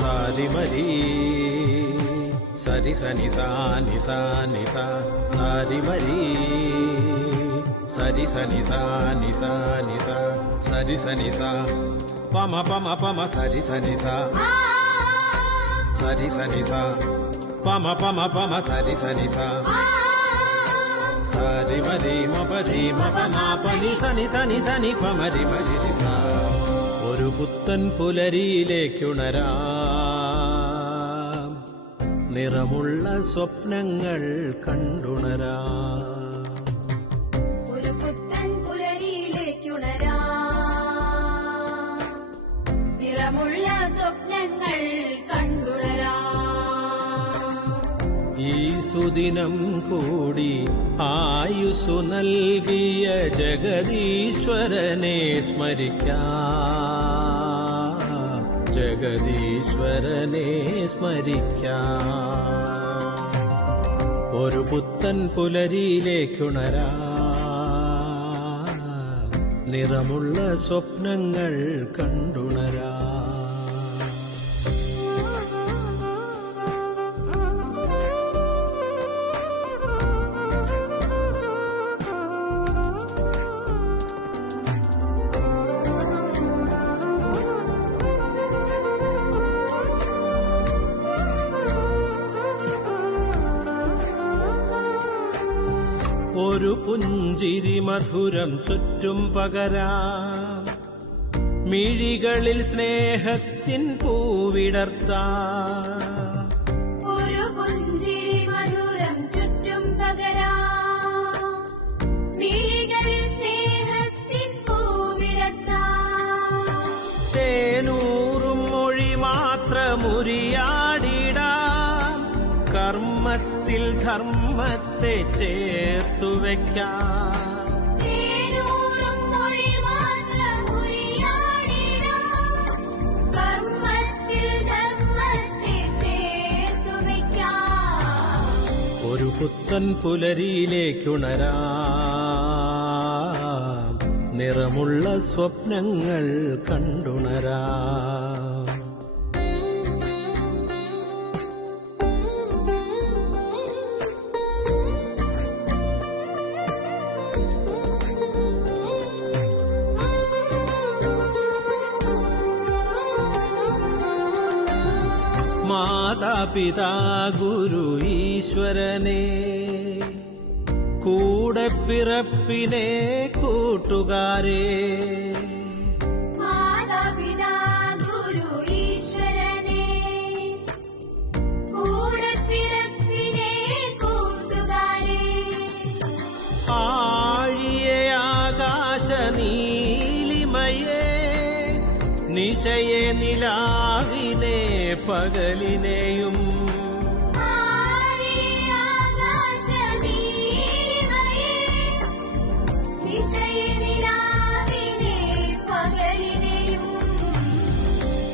సారి మరి. సరి సని సాని సాని సారి మరి. సరి సని సాని సాని సరి సని సా. పమ పమ పమ సరి సని సా. సరి సని సా. పమ పమ పమ సరి సని సా. సరి మరి మరి మ మా పని సని సని సని పమరి మరి సా. ഒരു പുത്തൻ പുലരിയിലേക്കുണരാം. നിറമുള്ള സ്വപ്നങ്ങൾ കണ്ടുണരാം. സുദിനം കൂടി ആയുസു നൽകിയ ജഗദീശ്വരനെ സ്മരിക്കാം. ജഗദീശ്വരനെ സ്മരിക്കാം. ഒരു പുത്തൻ പുലരിയിലേക്കുണരാ. നിറമുള്ള സ്വപ്നങ്ങൾ കണ്ടുണരാ. ഒരു പുഞ്ചിരി മധുരം ചുറ്റും പകരാ. മിഴികളിൽ സ്നേഹത്തിൻ പൂവിടർത്താ. ഒരു പുഞ്ചിരി മധുരം ചുറ്റും പകരാ. മിഴികളിൽ സ്നേഹത്തിൻ പൂവിടർത്താ. തേനൂറും മൊഴി മാത്രമുരിയാടിടാം. കർമ്മത്തിൽ ധർമ്മത്തെ ചേർത്തു ഒരു പുത്തൻ പുലരിയിലേക്കുണരാം. നിറമുള്ള സ്വപ്നങ്ങൾ കണ്ടുണരാം. മാതാപിതാ ഗുരു ഈശ്വരനെ കൂടെ പിറപ്പിനെ കൂട്ടുകാരെ. ആഴിയെ ആകാശ നീലിമയേ നിശയെ നിലാവിനെ പകലിനെയും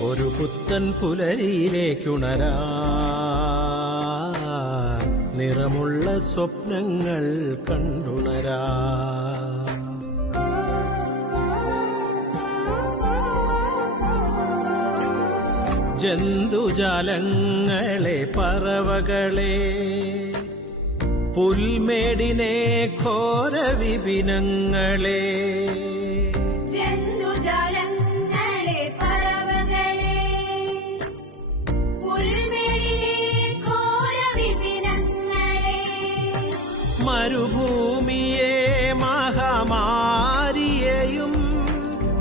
ഒരു പുത്തൻ പുലരിയിലേക്കുണരാ. നിറമുള്ള സ്വപ്നങ്ങൾ കണ്ടുണരാ. ജന്തുജാലങ്ങളെ പറവകളെ പുൽമേടിനെ ഘോര വിപിനങ്ങളെ ജന്തുജാലങ്ങളെ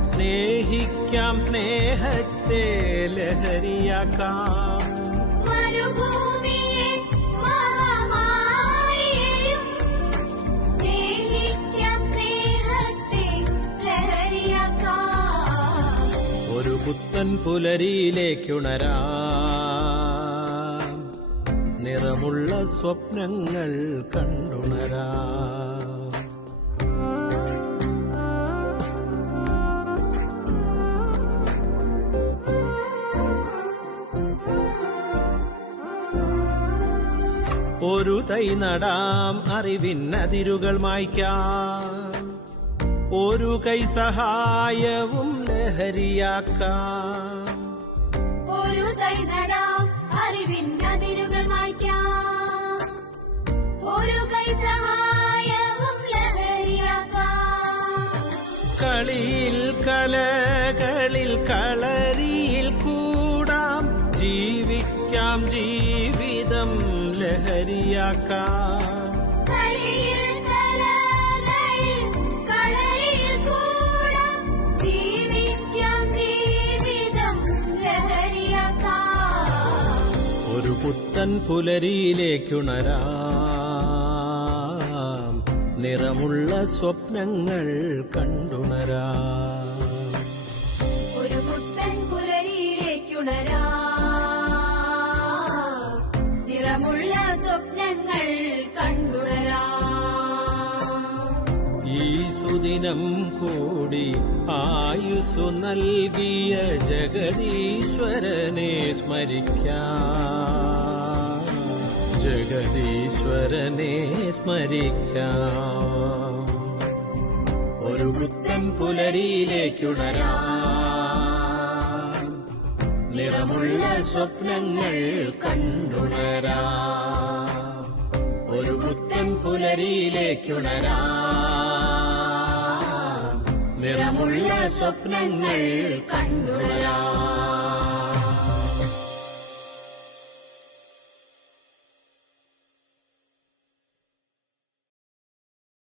സ്നേഹിക്കാം സ്നേഹത്തെ ലഹരിയാക്കാം. ഒരു പുത്തൻ പുലരിയിലേക്കുണരാ. നിറമുള്ള സ്വപ്നങ്ങൾ കണ്ടുണരാ. ഒരു തൈ നടാം അറിവിൻ അതിരുകൾ മായ്ക്കാം. ഒരു കൈ സഹായവും ലഹരിയാക്കാം. ഒരു തൈ നടാം അറിവിൻ അതിരുകൾ മായ്ക്കാം. ഒരു കൈ സഹായവും ലഹരിയാക്കാം. കളിയിൽ കലകളിൽ കള ജീവിതം ലഹരിയാക്കാം. ജീവിതം ലഹരിയാക്കാം. ഒരു പുത്തൻ പുലരിയിലേക്കുണരാം. നിറമുള്ള സ്വപ്നങ്ങൾ കണ്ടുണരാം. ഒരു പുത്തൻ പുലരിയിലേക്കുണരാ. സുദിനം കൂടി ആയുസു നൽകിയ ജഗദീശ്വരനെ സ്മരിക്കാം. ജഗദീശ്വരനെ സ്മരിക്കാം. ഒരു പുത്തൻ പുലരിയിലേക്കുണരാം. നിറമുള്ള സ്വപ്നങ്ങൾ കണ്ടുണരാം. ഒരു പുത്തൻ പുലരിയിലേക്കുണരാം. നിറമുള്ള സ്വപ്നങ്ങൾ കണ്ടുണരാം